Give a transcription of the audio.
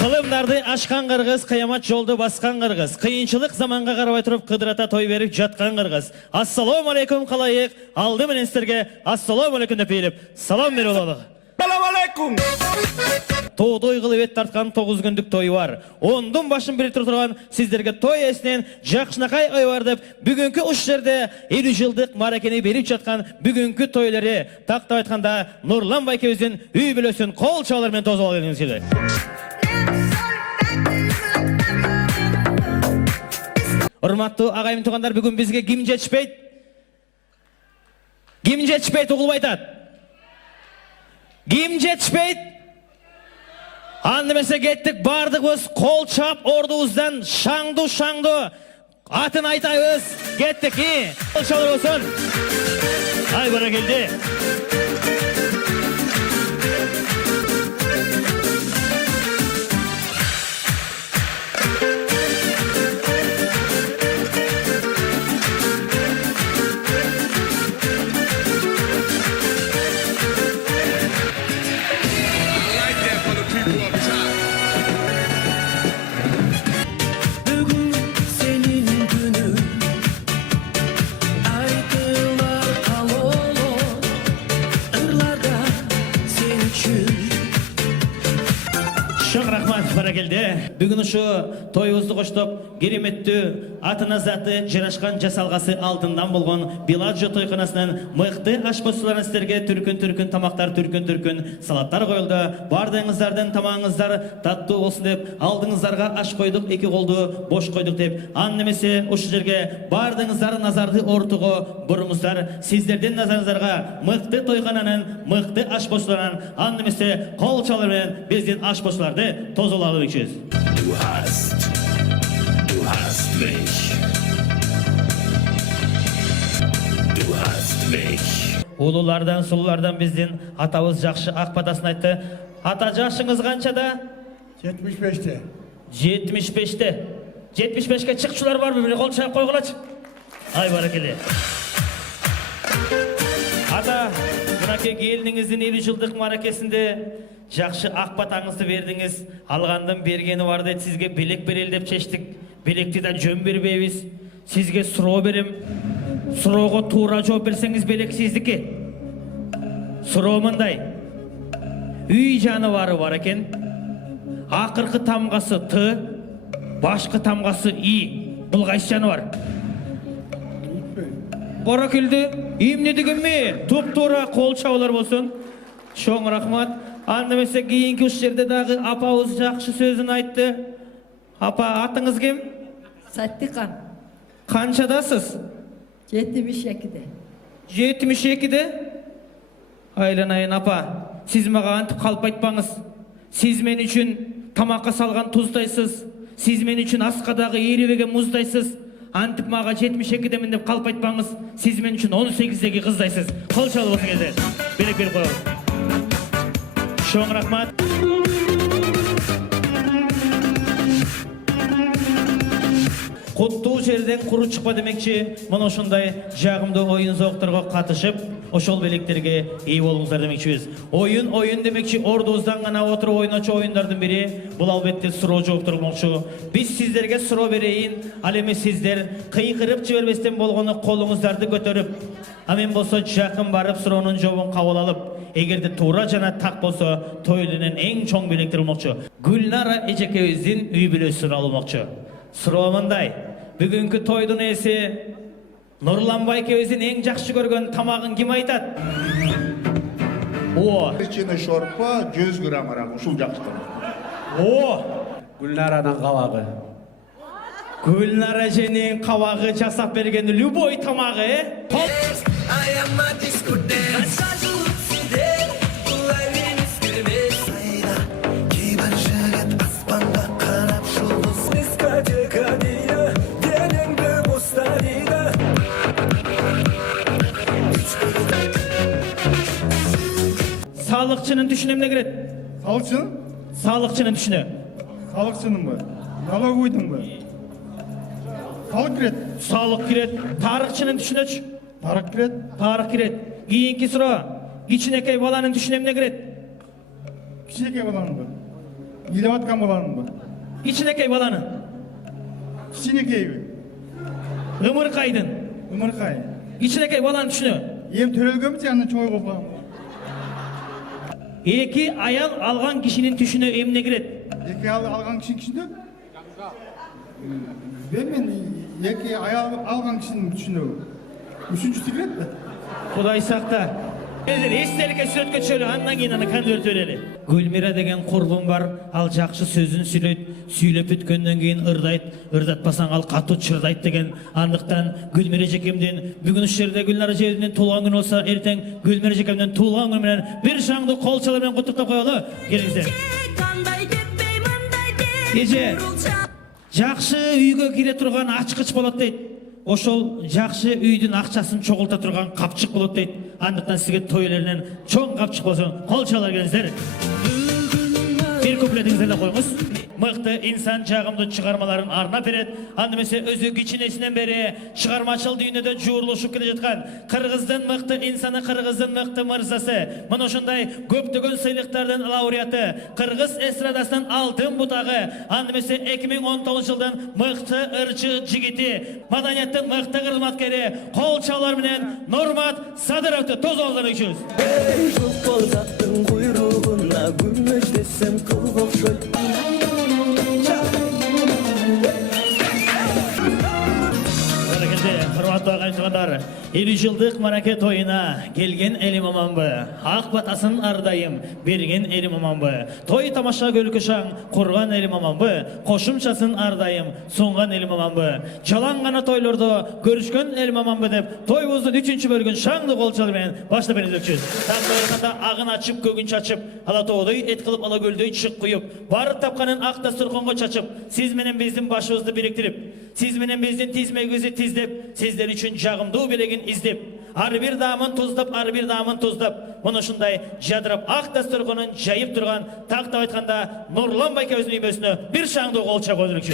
Кылымдарды ашкан кыргыз, кыямат жолду баскан кыргыз. Кыйынчылык заманга карабай туруп кыдырата той берип жаткан кыргыз. Ассаламу алейкум калайык. Алды менен силерге ассаламу алейкум деп элип салам берип алалы. Салам алейкум. Той кылып эт тарткан 9 күндүк той бар. Ондун башын бирип турган сиздерге той эсинен жакшынакай ой бар деп бүгүнкү уш жерде 50 жылдык маракени берип жаткан бүгүнкү тойлары тактап айтканда Нурлан байкебиздин үй бүлөсүн кол чалар менен тосуп алып келиңиздер. Урматтуу агайым туугандар, бүгүн бизге ким жетишпейт? Ким жетишпейт угулуп айтат? Ким жетишпейт? Андемесе кеттик, бардыгыбыз кол чап ордубуздан шаңду атын айтайбыз. Кеттик, кол чалар болсун. Ай бара келди. Бүгін ұшы тойымызды қоштап, кереметтүү атына заты жарашқан жасалғасы алтындан болған Биладжо тойханасынан мықты ашпосыларын сіздерге түркін тамақтар, түркін салаттар қойылды. Бардыңыздардың тамағыңыздар татты болсын деп, алдыңыздарға аш қойдық, екі қолды бош қойдық деп, немесе ұшы жерге бардыңыздар назарды ортуғы бұрыңыздар. Сіздерден назарыңыздарға мықты тойхананын, мықты ашпосыларын, немесе қол чалармен бізден ашпосыларды тозылалы бекшіз. Du hast mich. Улулардан, сулулардан бізден атабыз жақшы ақпатасын айтты. Ата жашыңыз қаншада? 75-те. 75-те. 75-ке чықшылар бар мы? Бір қол шайып қойғылач. Ай баракеле. Ата, мұнаке келініңіздің 50 жылдық маракесінде жақшы ақпатаңызды бердіңіз. Алғандың бергені бар деді, сізге белек берел деп шештік. Белекті де жөн бербейбіз. Сізге сұрау берем. Сұрауға тура жооп берсеңіз белек сіздікі. Сұрау мындай. Үй жануары бар екен. Ақырқы тамғасы Т, башқы тамғасы И. Бұл қайсы жануар? Бара келді. Имне деген ме? Туп-тура қол чаулар болсын. Шоң рахмат. Андемесе кейінгі үш жерде дағы апауыз жақшы сөзін айтты. Апа, атыңыз кем? Саттиқан. Қаншадасыз? 72-де. 72-де? Айланайын апа, сіз маға антып қалып айтпаңыз. Сіз мен үшін тамаққа салған тұздайсыз. Сіз мен үшін асқадағы еревеген мұздайсыз. Антып маға 72-демін деп қалып айтпаңыз. Сіз мен үшін 18-дегі қыздайсыз. Қол шалы болсын кездер. Белек беріп қойып. Шоң рахмат. Құтту жерден құру шықпа демекші, мұны ошындай жағымды ойын зоқтырға қатышып, ошол белектерге ей болыңыздар демекші. Ойын демекші, ордуыздан ғана отыру ойночу ойындардың бірі, бұл албетте сұрау жоқтырылмақшы. Біз сіздерге сұрау берейін, алеме сіздер қиқырып жібербестен болғаны қолыңыздарды көтеріп, амен болса жақын барып сұрауының жауын қабыл алып, егерде тура жана так болса, тойлының ең чоң белектер болмақшы. Гүлнара эжекебиздин үй бүлөсүн алмакчы. Суроо мындай. Бүгүнкү тойдун ээси Нурлан байкебиздин эң жакшы көргөн тамагын ким айтат? О, Ичине шорпа, 100 грамм арак, ушул жакшы тамак. О, Гүлнарадан кабагы. Гүлнара эженин кабагы жасап берген любой тамагы, Sağlıkçının düşüne ne gerek? Салыкчынын? Sağlıkçının düşüne. Салыкчынын ба? Налоговойдун ба? Салык кирет. Sağlık kiret. Tarıkçının düşüne. Тарык кирет. Tarık kiret. Kiyinki sıra. İçinekey balanın düşüne ne gerek? Кичинекей баланын ба? Келіп атқан баланың ба? Кичинекей баланын. Кішінекей бе? Ымыркайдын. Умырқай. Кичинекей баланы түшүнө. Ем төрелгенбі жаңын чоңой қопқан? Эки аял алган кишинин түшүнө эмне кирет? Екі алған кішінің күшінде? Мен екі алған кішінің күшінде. Үшіншісі кірет пе? Кудай сакта. Эстеликке сүрөткө түшөлү, андан кийин аны конверт берели. Гүлмира деген курбум бар, ал жакшы сөзүн сүйлөйт, сүйлөп бүткөндөн кийин ырдайт, ырдатпасаң ал катуу чырдайт деген. Андыктан Гүлмира жекемден бүгүн ушул жерде Гүлнара жебиздин туулган күнү болсо, эртең Гүлмира жекемдин туулган күнү менен бир шаңды кол чалуу менен куттуктап коелу. Келиңиздер. Кеже жакшы үйгө кире турган ачкыч болот дейт. Ошол жакшы үйдүн акчасын чогулта турган капчык болот дейт. Андыктан сизге той элеринен чоң капчык болсо, кол чалар келиңиздер. Бир куплетиңизди эле коюңуз. Мыкты инсан жагымдуу чыгармаларын арнап берет. Анда эмесе өзү кичинесинен бери чыгармачыл дүйнөдө жуурлушуп келе жаткан Кыргыздын мыкты инсаны, Кыргыздын мыкты мырзасы, мына ошондой көптөгөн сыйлыктардын лауреаты, Кыргыз эстрадасынын алтын бутагы, анда эмесе 2019 жылдын мыкты ырчы жигити, маданияттын мыкты кызматкери, кол чалуулар менен Нурмат Садыровду тозолгон үчүбүз. Ey Жолболаттың құйрығына күміш десем қыл оқшой. Кырматтуу агайчылар, 50 жылдык мараке тоюна келген элим аманбы, ак батасын ардайым берген элим аманбы, той тамаша көлкү шаң курган элим аманбы, кошумчасын ардайым сунган элим аманбы, жалаң гана тойлордо көрүшкөн элим аманбы деп тойбуздун 3-чү бөлүгүн шаңды колчалуу менен баштап бериңиздерчүбүз. Таңдырганда агын ачып көгүн чачып, ала тоодой эт кылып ала көлдөй чык куюп, бар тапканын ак дастурконго чачып, сиз менен биздин башыбызды бириктирип, сиз менен биздин тизмегибизди тиздеп, сиздер үчүн жагымдуу белегин издеп, ар бир даамын туздап, мына ушундай жадырап ак дастурконун жайып турган, тактап айтканда Нурлан байкебиздин үймөсүнө бир шаңдуу кол чабуулучу.